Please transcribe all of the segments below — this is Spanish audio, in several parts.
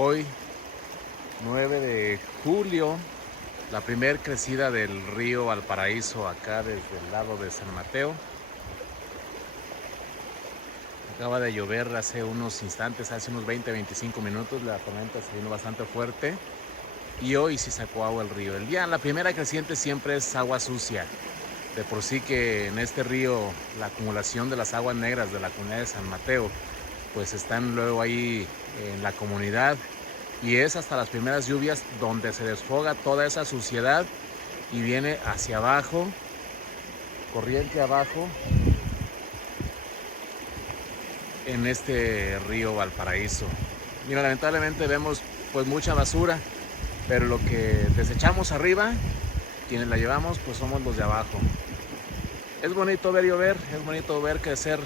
Hoy, 9 de julio, la primer crecida del río Valparaíso acá desde el lado de San Mateo. Acaba de llover hace unos instantes, hace unos 20-25 minutos, la tormenta se vino bastante fuerte y hoy sí sacó agua el río. La primera creciente siempre es agua sucia. De por sí que en este río la acumulación de las aguas negras de la comunidad de San Mateo pues están luego ahí en la comunidad y es hasta las primeras lluvias donde se desfoga toda esa suciedad y viene hacia abajo, corriente abajo, en este río Valparaíso. Mira, lamentablemente vemos pues mucha basura, pero lo que desechamos arriba, quienes la llevamos pues somos los de abajo. Es bonito ver llover, es bonito ver crecer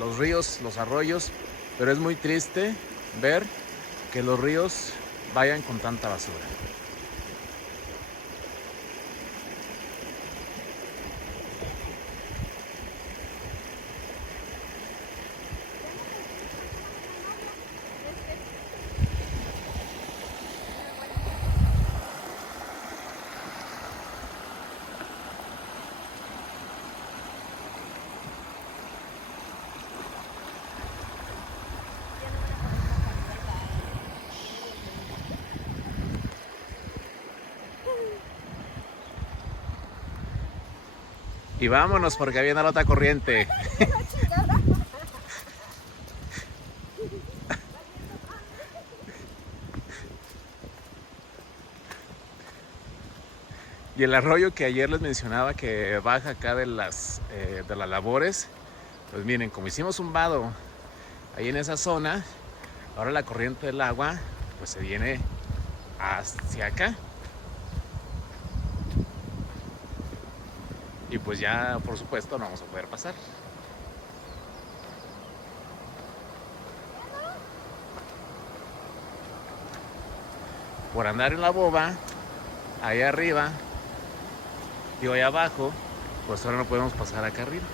los ríos, los arroyos, pero es muy triste ver que los ríos vayan con tanta basura. Y vámonos porque viene la otra corriente. Y el arroyo que ayer les mencionaba que baja acá de las labores, pues miren, como hicimos un vado ahí en esa zona, ahora la corriente del agua pues se viene hacia acá. Y pues ya por supuesto no vamos a poder pasar. Por andar en la boba, ahí arriba, y ahí abajo, pues ahora no podemos pasar acá arriba.